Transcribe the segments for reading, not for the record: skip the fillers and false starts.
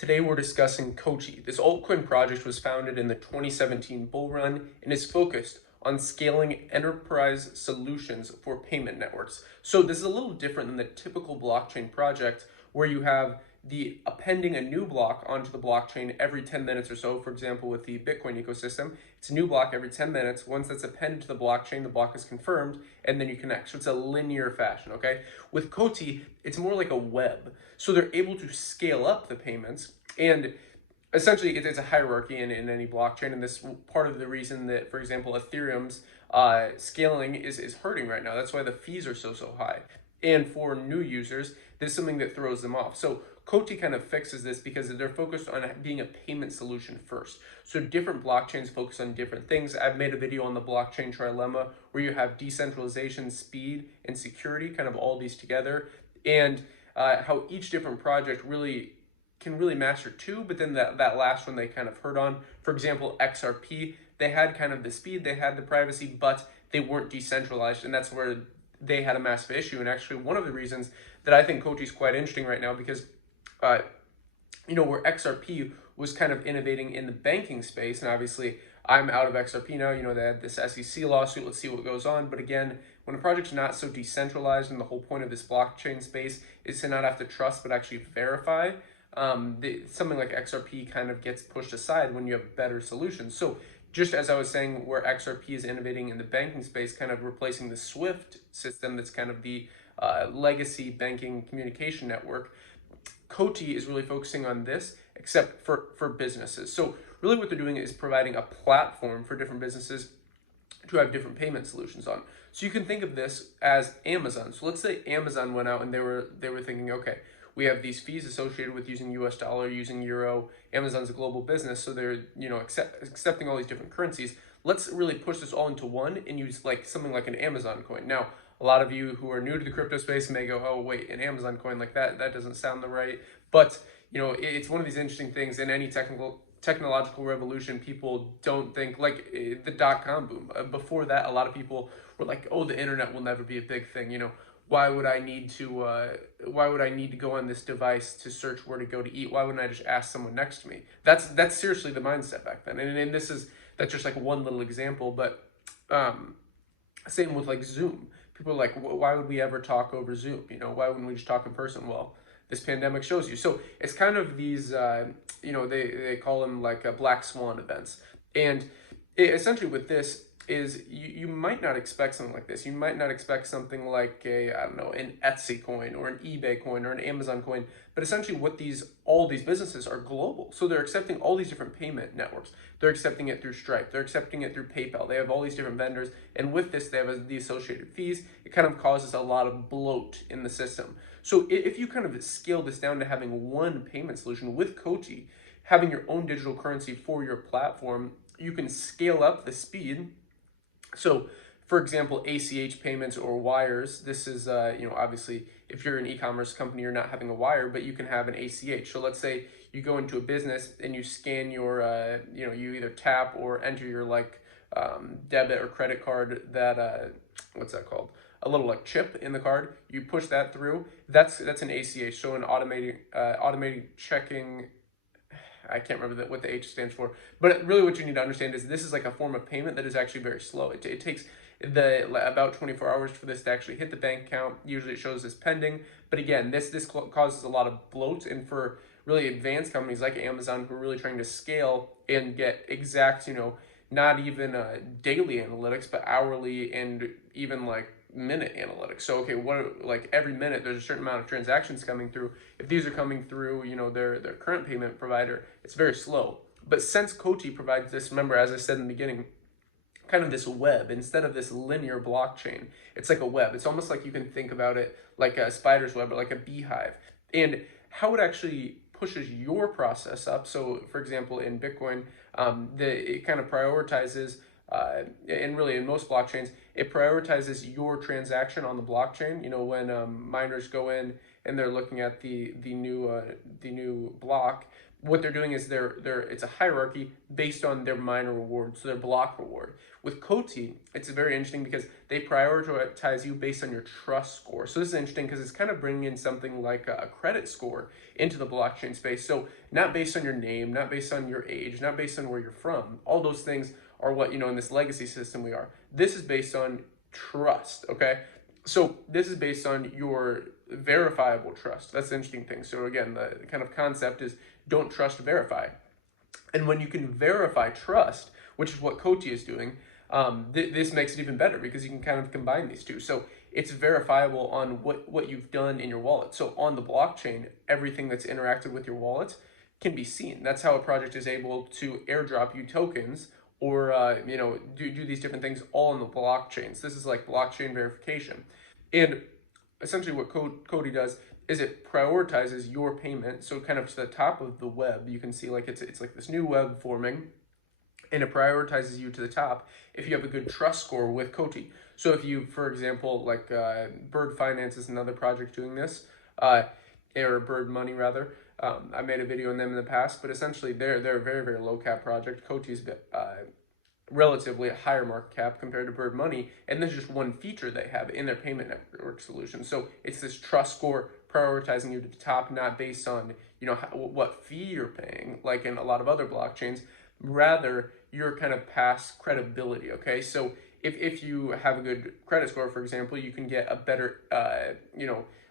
Today we're discussing Coti. This altcoin project was founded in the 2017 bull run and is focused on scaling enterprise solutions for payment networks. So this is a little different than the typical blockchain project where you have the appending a new block onto the blockchain every 10 minutes or so. For example, with the Bitcoin ecosystem, it's a new block every 10 minutes. Once that's appended to the blockchain, the block is confirmed, and then you connect. So it's a linear fashion, okay? With Coti, it's more like a web. So they're able to scale up the payments, and essentially it's a hierarchy in any blockchain, and this part of the reason that, for example, Ethereum's scaling is hurting right now. That's why the fees are so high. And for new users, this is something that throws them off. So Coti kind of fixes this because they're focused on being a payment solution first. So different blockchains focus on different things. I've made a video on the blockchain trilemma where you have decentralization, speed, and security, kind of all these together, and how each different project can really master two, but then that last one they kind of hurt on. For example, XRP, they had kind of the speed, they had the privacy, but they weren't decentralized, and that's where they had a massive issue. And actually, one of the reasons that I think Coti's quite interesting right now, because where XRP was kind of innovating in the banking space, and obviously I'm out of XRP now. They had this SEC lawsuit. Let's see what goes on. But again, when a project's not so decentralized, and the whole point of this blockchain space is to not have to trust but actually verify, something like XRP kind of gets pushed aside when you have better solutions. So just as I was saying, where XRP is innovating in the banking space, kind of replacing the SWIFT system that's kind of the legacy banking communication network, Coti is really focusing on this, except for businesses. So really what they're doing is providing a platform for different businesses to have different payment solutions on. So you can think of this as Amazon. So let's say Amazon went out and they were thinking, okay, we have these fees associated with using US dollar, using euro. Amazon's a global business, so they're accepting all these different currencies. Let's really push this all into one and use like something like an Amazon coin. Now, a lot of you who are new to the crypto space may go, oh wait, an Amazon coin like that doesn't sound the right. But it's one of these interesting things in any technological revolution. People don't think, like the dot-com boom. Before that, a lot of people were like, oh, the internet will never be a big thing. Why would I need to go on this device to search where to go to eat? Why wouldn't I just ask someone next to me? That's seriously the mindset back then. And that's just like one little example, but same with like Zoom. People are like, why would we ever talk over Zoom? Why wouldn't we just talk in person? Well, this pandemic shows you. So it's kind of these, they call them like black swan events. And essentially with this is you might not expect something like this. You might not expect something like an Etsy coin or an eBay coin or an Amazon coin. But essentially all these businesses are global. So they're accepting all these different payment networks. They're accepting it through Stripe. They're accepting it through PayPal. They have all these different vendors. And with this, they have the associated fees. It kind of causes a lot of bloat in the system. So if you kind of scale this down to having one payment solution with Coti, having your own digital currency for your platform, you can scale up the speed. So, for example, ACH payments or wires, this is, obviously, if you're an e-commerce company, you're not having a wire, but you can have an ACH. So let's say you go into a business and you scan your, you either tap or enter your debit or credit card that, what's that called? A little like chip in the card. You push that through. That's an ACH. So an automated checking. I can't remember what the H stands for, but really what you need to understand is this is like a form of payment that is actually very slow. It takes about 24 hours for this to actually hit the bank account. Usually it shows as pending, but again, this causes a lot of bloat, and for really advanced companies like Amazon who are really trying to scale and get exact, not even daily analytics, but hourly and even like minute analytics. So okay, every minute there's a certain amount of transactions coming through. If these are coming through, their current payment provider, it's very slow. But since Coti provides this, remember, as I said in the beginning, kind of this web instead of this linear blockchain, it's like a web. It's almost like you can think about it like a spider's web or like a beehive. And how it actually pushes your process up. So for example, in Bitcoin, it kind of prioritizes and really in most blockchains, it prioritizes your transaction on the blockchain. When miners go in and they're looking at the new block, what they're doing is it's a hierarchy based on their miner reward, so their block reward. With Coti, it's very interesting because they prioritize you based on your trust score. So this is interesting because it's kind of bringing in something like a credit score into the blockchain space. So not based on your name, not based on your age, not based on where you're from. All those things are what, in this legacy system we are. This is based on trust, okay? So this is based on your verifiable trust. That's the interesting thing. So again, the kind of concept is don't trust, verify. And when you can verify trust, which is what Coti is doing, this makes it even better because you can kind of combine these two. So it's verifiable on what you've done in your wallet. So on the blockchain, everything that's interacted with your wallet can be seen. That's how a project is able to airdrop you tokens or do these different things all on the blockchains. This is like blockchain verification. And essentially what Coti does is it prioritizes your payment. So kind of to the top of the web, you can see like it's like this new web forming, and it prioritizes you to the top if you have a good trust score with Coti. So if you, for example, like Bird Finance is another project doing this, or Bird Money rather. I made a video on them in the past, but essentially they're a very, very low cap project. Coti's relatively a higher market cap compared to Bird Money, and this is just one feature they have in their payment network solution. So it's this trust score prioritizing you to the top, not based on what fee you're paying, like in a lot of other blockchains, rather your kind of past credibility. Okay, so if you have a good credit score, for example, you can get a better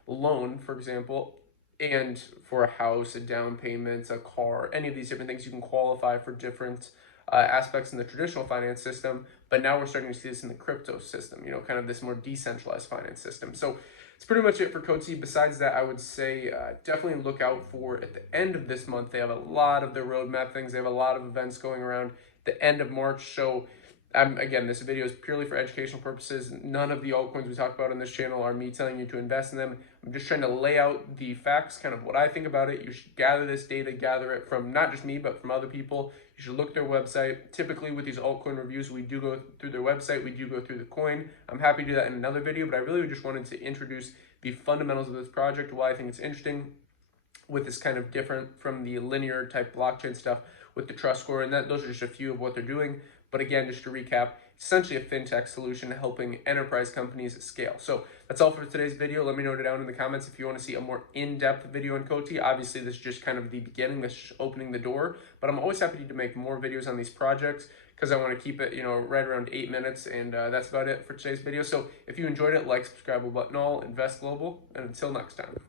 loan, for example, and for a house, a down payment, a car, any of these different things, you can qualify for different aspects in the traditional finance system, but now we're starting to see this in the crypto system, kind of this more decentralized finance system. So it's pretty much it for Coti. Besides that, I would say definitely look out for, at the end of this month, they have a lot of their roadmap things. They have a lot of events going around the end of March. So again, this video is purely for educational purposes. None of the altcoins we talk about on this channel are me telling you to invest in them. I'm just trying to lay out the facts, kind of what I think about it. You should gather this data, gather it from not just me, but from other people. You should look at their website. Typically with these altcoin reviews, we do go through their website. We do go through the coin. I'm happy to do that in another video, but I really just wanted to introduce the fundamentals of this project, why I think it's interesting with this kind of different from the linear type blockchain stuff with the trust score. And those are just a few of what they're doing. But again, just to recap, essentially a fintech solution helping enterprise companies scale. So that's all for today's video. Let me know down in the comments if you want to see a more in-depth video on Coti. Obviously, this is just kind of the beginning. This is just opening the door. But I'm always happy to make more videos on these projects because I want to keep it, right around 8 minutes. And that's about it for today's video. So if you enjoyed it, like, subscribe, button all, invest global. And until next time.